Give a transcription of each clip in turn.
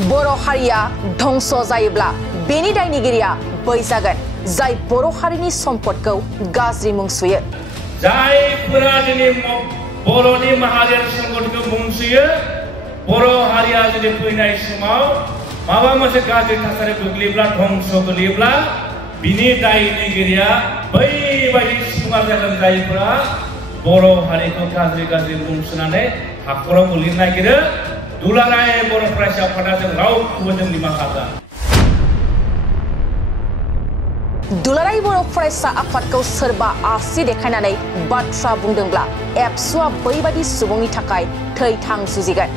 बर' हारिया धंस जायोब्ला बेनि दायनिगिरिया बै जागोन जाय बर' हारिनि सम्पदखौ गाज्रि मुं सुयो। जायफोरा दिनै बर'नि माहारियारि सम्पदखौ मुं सुयो, बर' हारिया जुदि फैनाय समाव माबा मोनसे गाज्रि थासारि गोग्लैयोब्ला धंस गोग्लैयोब्ला बिनि दायनिगिरिया बैबायदि सुबुङा जागोन जायफोरा बर' हारिखौ गाज्रि मुं सुनानै हाखराव गोलैनो नागिरो। दुलाराय बर' फरायसा आफादा जों रावखौबो जों निमाहा होआ। दुलाराय बर' फरायसा आफादखौ सोरबा आसि देखायनानै बाथ्रा बुंदोंब्ला एबसुआ बैबायदि सुबुंनि थाखाय थै-थां जुजिगोन।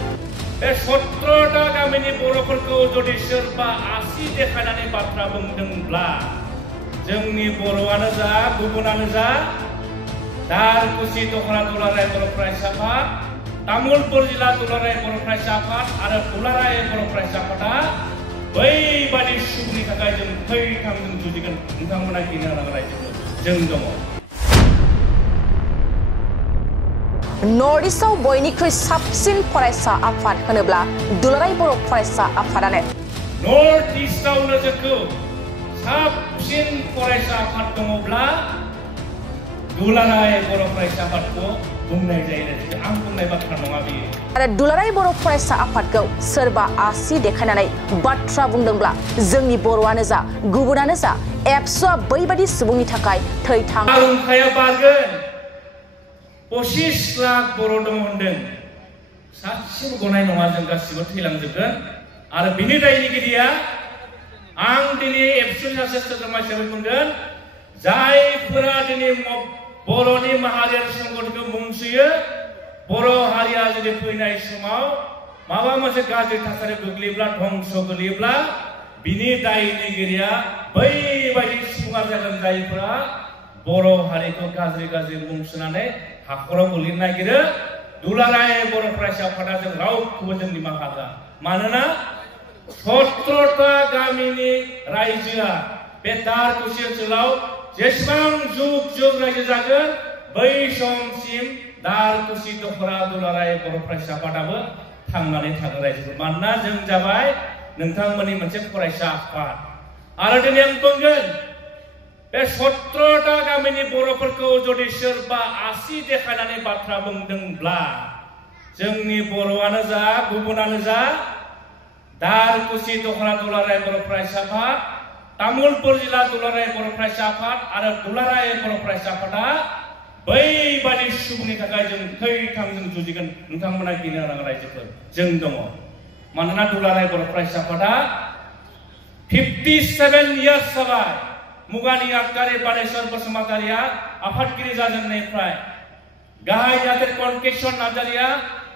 बे 17टा गामिनि बर'फोरखौ जुदि सोरबा आसि देखायनानै बाथ्रा बुंदोंब्ला जोंनि बर'आनो जा गुबुनानो जा दारकुसि दखना दुलाराय बर' फरायसा आफाद, तामुलपुर जिल्ला दुलाराय बर' फरायसा आफाद आरो दुलाराय बर' फरायसा आफादा बैबादि सुबुंनि थाखाय जों थै-थां जुजिगोन। नोंथांमोना गिनो नाङा, रायजोफोर जों दङ। नर्थ इस्टआव बयनिख्रुइ साबसिन फरायसा आफाद होनोब्ला दुलाराय बर' फरायसा आफादानो। नर्थ इस्टआवनो जोंखौ साबसिन फरायसा आफाद दङब्ला दुलाराय बर' फरायसा आफादखौ बुंनाय जायो। आं बुंनाय बाथ्रा नङा बेयो। आरो दुलाराय बर' फरायसा आफादखौ सोरबा आसि देखायनानै बाथ्रा बुंदोंब्ला जोंनि बर'आनो जा गुबुनानो जा एबसुआ बैबायदि सुबुंनि थाखाय थै-थां। बारहुंखाया बारगोन। 25 लाख बर' दङ होनदों। सासेबो गनाय नङा, जों गासिबो थैलांजोबगोन। आरो बिनि दायनिगिरिया आं दिनै एबसुनि सासे सोद्रोमा हिसाबै बुंगोन, जायफोरा दिनै बर'नि माहारियारि सम्पदखौ मुं सुयो, बर' हारिया जुदि फैनाय समाव माबा मोनसे गाज्रि थासारि गोग्लैयोब्ला धंस गोग्लैयोब्ला बिनि दायनिगिरिया बैबायदि सुबुङा जागोन जायफोरा बर' हारिखौ गाज्रि मुं सुनानै हाखराव गोलैनो नागिरो। दुलाराय बर' फरायसा आफादा जों रावखौबो जों निमाहा होआ। मानोना 17टा गामिनि रायजोआ बे दारकुसि ओनसोलाव जेसेबां जुग रायजो जागोन बै समसिम दारकुसि दखरा दुलाराय बर' फरायसा आफादाबो थांनानै थागोन रायजोफोर। मानोना जों जाबाय नोंथांमोननि मोनसे फरायसा आफाद। आरो दिनै आं बुंगोन, बे 17टा गामिनि बर'फोरखौ जुदि सोरबा आसि देखायनानै बाथ्रा बुंदोंब्ला जोंनि बर'आनो जा गुबुनानो जा दारकुसि दखना दुलाराय बर' फरायसा आफाद, तामुलपुर जिल्ला दुलाराय बर' फरायसा आफाद आरो दुलाराय बर' फरायसा आफादा बैबादि सुबुंनि थाखाय जों थै-थां जुजिगोन। नोंथांमोना गिनो नाङा, रायजोफोर जों दङ। मानोना दुलाराय बर' फरायसा आफादा 57 इयार्स जाबाय। मुगानि आगदारि बानेश्वर बसुमतारिया आफादगिरि जाजेननायनिफ्राय, गाहाय नेहाथारि कनकेसन नार्जारिया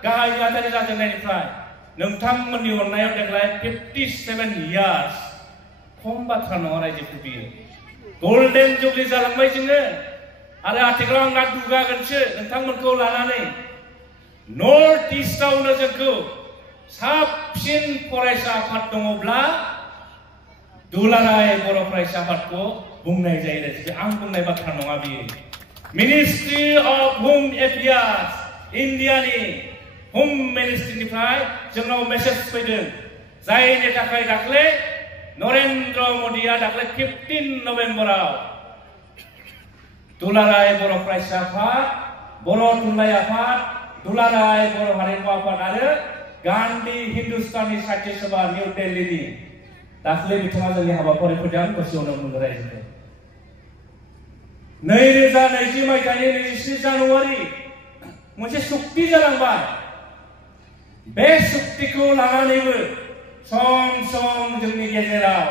गाहाय नेहाथारि जाजेननायनिफ्राय नोंथांमोननि अननायाव देग्लाय 57 इयार्स। खम बाथ्रा नङा रायजोफोर, बियो गल्डेन जुबलि जालांबाय जोङो। आरो आथिखालाव आं दुगागोनसो नोंथांमोनखौ लानानै नर्थ इस्टआवनो जोंखौ साबसिन फरायसा आफाद दङब्ला दुलाराय बर' फरायसा आफादखौ बुंनाय जायो। आं बुंनाय बाथ्रा नङा बेयो। मिनिस्ट्रि अफ होम एफेयार्स इन्डियानि होम मिनिस्ट्रिनिफ्राय जोंनाव मेसेज फैदों, जायनि थाखाय दाख्लै नरेन्द्र मदिया दाख्लै 15 नभेम्बराव दुलाराय बर' फरायसा आफाद, बर' थुनलाइ आफाद, दुलाराय बर' हारिमु आफाद आरो गान्धी हिन्दुस्तानी साहित्य सभा निउ दिल्लीनि दाख्लै बिथाङा जोंनि हाबाफारिफोरजों गोसोआवनो मोनदों रायजोफोर। 2020 मायथाइनि 23 जानुवारि मोनसे सुक्ति जालांबाय। बे सुक्तिखौ लानानैबो सम जोंनि गेजेराव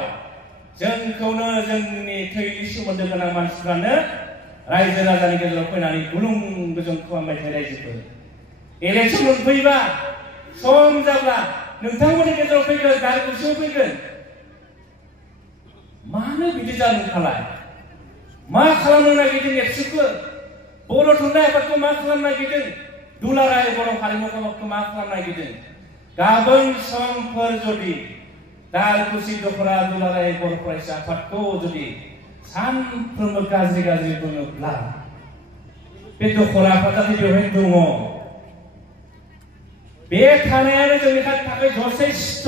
जोंखौनो जोंनि थैनि सोमोन्दो गोनां मानसिफ्रानो रायजो राजानि गेजेराव फैनानै गुलुं गुजुं खालामबाय थायो रायजोफोर। इलेक्सन मोनफैबा सम जाब्ला नोंथांमोननि गेजेराव फैगोन, दारकुसियाव फैगोन। मानो बिदि जादों खालाय? मा खालामनो नागिरदों एबसुखौ? बर' थुनलाइ आफादखौ मा खालामनो नागिरदों? दुलाराय बर' हारिमु आफादखौ मा खालामनो नागिरदों? गाबोन समफोर जुदि दारकुसि दखरा दुलाराय बर' फरायसा आफादखौ जुदि सानफ्रोमबो गाज्रि बुङोब्ला बे दखरा आफादा बेवहाय दङ। बे थानायानो जोंनि थाखाय जथेस्थ।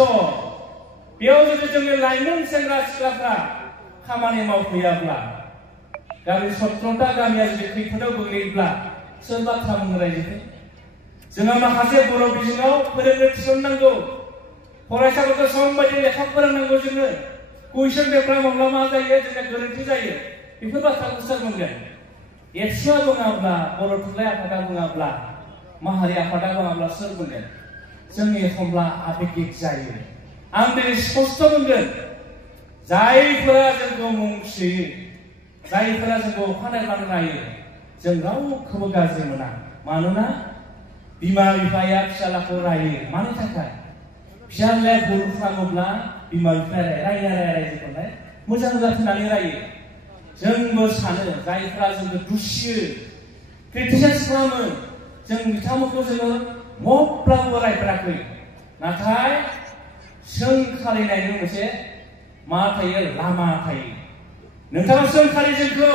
बेयाव जुदि जोंनि लाइमोन सेंग्रा सिख्लाफ्रा खामानि मावफैयाब्ला गामि 17टा गामिया जुदि खैफोदाव गोग्लैयोब्ला सोर बाथ्रा बुंनो रायजोखौ जोंहा माखासे बर' बिजोङाव फोरोंनो थिसननांगौ फरायसाफोरखौ सम बायदि लेखा फोरोंनांगौ जोङो कुइसन पेपार माब्ला मा जायो जोंना गोरोन्थि जायो बेफोर बाथ्राखौ सोर बुंगोन एबसुआ बुङाब्ला बर' थुनलाइ आफादा बुङाब्ला माहारि आफादा बुङाब्ला सोर बुंगोन जोंनि एखमब्ला आबेगिक जायो आं दिनै स्पष्ट बुंगोन जायफोरा जोंखौ मुं सोयो जायफोरा जोंखौ अखानायब्लानो नायो जों रावखौबो गाज्रि मोना मानोना बिमा बिफाया फिसालाखौ रायो मानि थाखाय फिसालाया भुल खालामोब्ला बिमा बिफाया रायजोखौहाय मोजां जाथोंनानै रायो जोंबो सानो जायफोरा जोंखौ दुसियो क्रिटिसाइज खालामो जों बिथांमोनखौ जोङो मब्लाबो रायफेराखै नाथाय सोंखारिनायनि मोनसे मा थायो लामा थायो नोंथाङा सोंखारि जोंखौ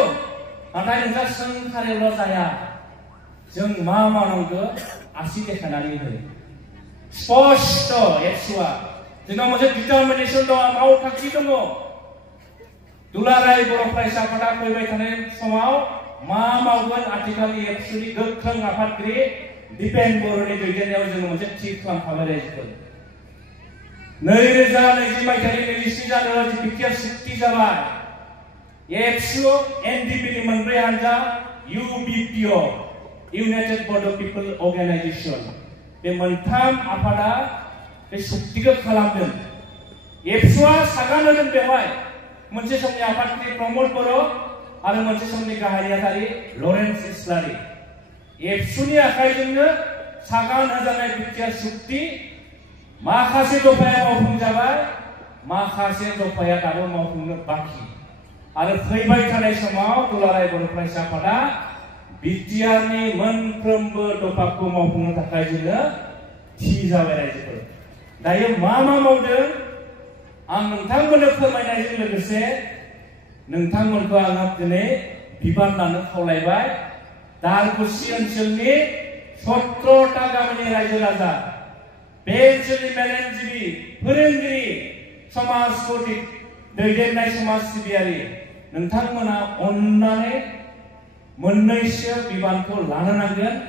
नाथाय नोंथाङा सोंखारिल' जाया जों मा मावनांगौ आसि देखायनानै हो स्पष्ट एबसुआ जोंनाव मोनसे डिटारमिनेसन दङ मावथांखि दङ दुलाराय बर' फरायसा आफादा फैबाय थानाय समाव मा मावगोन आथिखालनि एबसुनि गोख्रों आफादगिरि दिपेन बर'नि दैदेननायाव जोङो मोनसे थि खालामखाबाय रायजोखौ 2020 मायथाइनि 23 जानुवारि बिटिआर सुक्ति जाबाय एबसु एनडिपिनि मोनब्रै हानजा इउबिपिअ इउनाइटेड बड' पिपल अर्गानाइजेशन बे मोनथाम आफादा बे सुक्तिखौ खालामदों एबसुआ सागान होदों बेवहाय मोनसे समनि आफादगिरि प्रमद बर' आरो मोनसे समनि गाहाय नेहाथारि लरेन्स इस्लारि एबसुनि आखाइजोंनो सागान होजानाय बिटिआर सुक्ति माखासे दफाया मावफुंजाबाय माखासे दफाया दाबो मावफुंनो बाखि आरो फैबाय थानाय समाव दुलाराय बर' फरायसा आफादा बिटिआरनि मोनफ्रोमबो दफाखौ मावफुंनो थाखाय जोङो थि जाबाय रायजोफोर दायो मा मावदों आं नोंथांमोननो फोरमायनायजों लोगोसे नोंथांमोनखौ आङो दिनै बिबान लानो खावलायबाय दारकुसि ओनसोलनि 17टा गामिनि रायजो राजा बे ओनसोलनि मेलेमजिबि फोरोंगिरि समाजखौ दैदेननाय समाज सिबियारि नोंथांमोना अननानै मोननैसो बिबानखौ लानो नांगोन